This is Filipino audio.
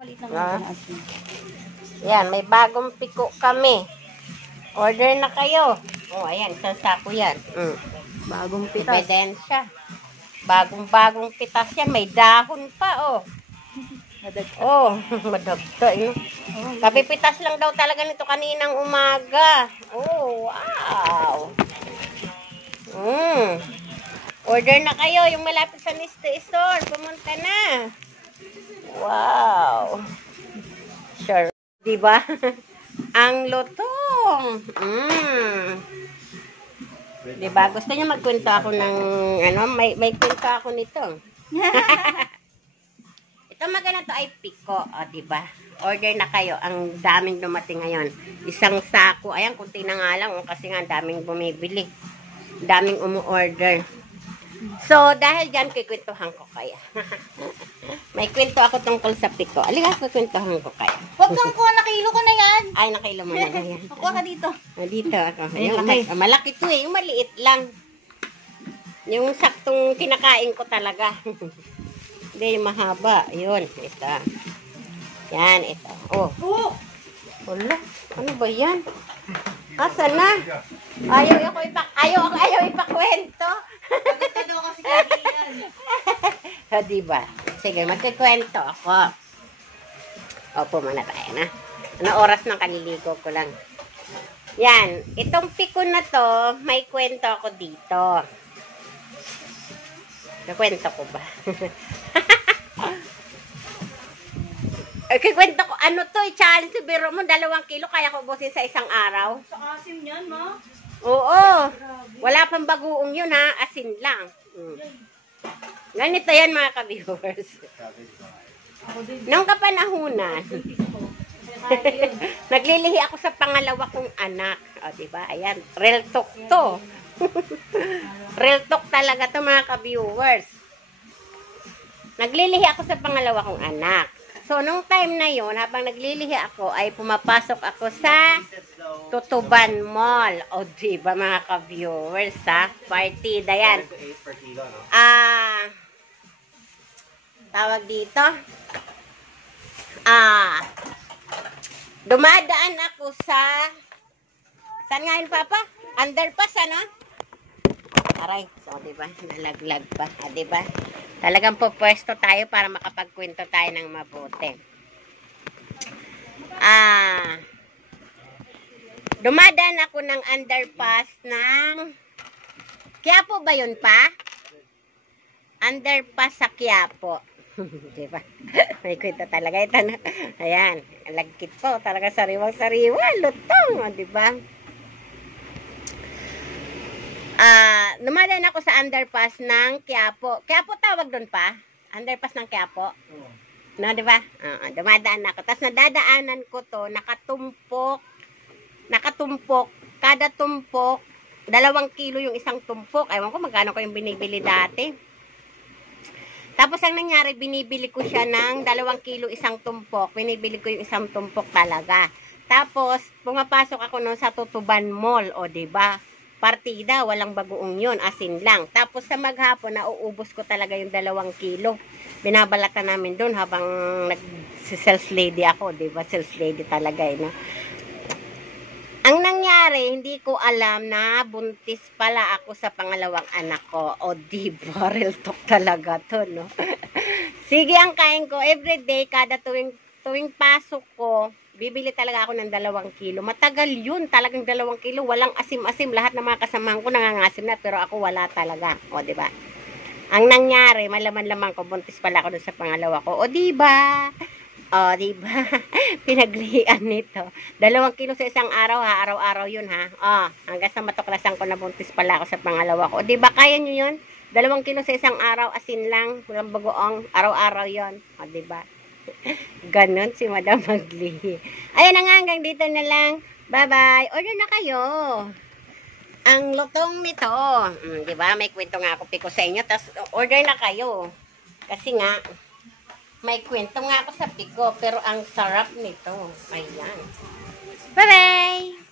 Maliit lang Ah. na asin. Yan, may bagong piko kami. Order na kayo. Oh, ayan, isang sako yan. Bagong pitas. Ebidensya. Bagong-bagong pitas yan. May dahon pa, oh. Oh, madagta, no? Kapipitas lang daw talaga nito kaninang umaga. Oh, wow. Order na kayo, yung malapit sa Niste Store. Pumunta na. Wow. Sure. Diba? Ang lutong. Diba? Gusto niya magkwento ako ng, may kwento ako nito. Ito maganda to ay piko. O, diba? Order na kayo. Ang daming dumating ngayon. Isang sako. Ayan, kunti na nga lang. Kasi nga, daming bumibili. Daming umu-order. So, dahil dyan, kikwentuhan ko kaya. May kwento ako tungkol sa piko. Alika, kikwentuhan ko kaya. Huwag kang kuha, nakilo ko na yan. Ay, nakailan mo na yan. Kuha ka dito. Dito ako. Ayun, Yung malaki to eh. Yung maliit lang. Yung saktong kinakain ko talaga. Hindi, yung mahaba. Yun, ito. Yan, ito. Oh. Wala. Ano ba yan? Asa na? Ayaw ipakwento. Maganda daw kasi yan. O, diba? Sige, magkikwento ako. Opo muna tayo na. Ano oras ng kaliligo ko lang. Yan. Itong piko na to, may kwento ako dito. Nakwento ko ba? Kikwento ko, ano to, challenge to biro mo, 2 kilo, kaya ko ubusin sa isang araw. Sa asim yan, ma. Oo. Wala pang bagoong yun, ha? Asin lang. Ganito yan, mga ka-viewers. Nung kapanahunan, naglilihi ako sa pangalawa kong anak. O, diba? Ayan. Real talk to. Real talk talaga to, mga ka-viewers. Naglilihi ako sa pangalawa kong anak. So, nung time na yon, habang naglilihi ako, ay pumapasok ako sa Tutuban Mall. O, diba, mga ka-viewers, ha? Partida yan. Tawag dito. Dumadaan ako sa, saan nga yun, Papa? Underpass, ano? Aray, so, diba? Nalaglag pa, diba? Talagang pupwesto tayo para makapagkwento tayo ng mabuti. Dumadaan ako ng underpass ng Quiapo ba yun pa? Underpass sa Quiapo. Diba? May kwento talaga ito na. Ayan, lagkit po. Talaga sariwang-sariwa. Lutong, diba? Dumadaan ako sa underpass ng Quiapo. Quiapo tawag doon pa? Underpass ng Quiapo? No, di ba? Dumadaan ako. Tapos nadadaanan ko to, nakatumpok. Kada tumpok, 2 kilo yung isang tumpok. Ewan ko magkano ko yung binibili dati. Tapos ang nangyari, binibili ko siya ng 2 kilo isang tumpok. Binibili ko yung isang tumpok talaga. Tapos, pumapasok ako noon sa Tutuban Mall. O, di ba? Partida, walang bagoong yun, asin lang. Tapos sa maghapon, nauubos ko talaga yung 2 kilo. Binabalatan namin doon habang nag-sales lady ako, diba? Sales lady talaga, no? Ang nangyari, hindi ko alam na buntis pala ako sa pangalawang anak ko. O, diba? Real talk talaga to, no? Sige, ang kain ko, everyday, kada tuwing pasok ko, bibili talaga ako ng 2 kilo. Matagal yun. Talagang 2 kilo. Walang asim-asim. Lahat ng mga kasamahan ko nangangasim na. Pero ako wala talaga. O, diba? Ang nangyari, malaman-laman ko, buntis pala ako dun sa pangalawa ko. O, diba? O, diba? Pinaglihian nito. 2 kilo sa isang araw, ha? Araw-araw yun, ha? O, hanggang sa matuklasan ko na buntis pala ako sa pangalawa ko. O, diba? Kaya nyo yun? 2 kilo sa isang araw, asin lang. Walang bagoong. Araw-araw yun. O, diba? Ganon si Madam Maglihi. Ayun na nga, hanggang dito na lang. Bye-bye. Order na kayo. Ang lutong nito. Diba? May kwento nga ako piko sa inyo. Tapos order na kayo. Kasi nga, may kwento nga ako sa piko. Pero ang sarap nito. Ayan. Bye-bye.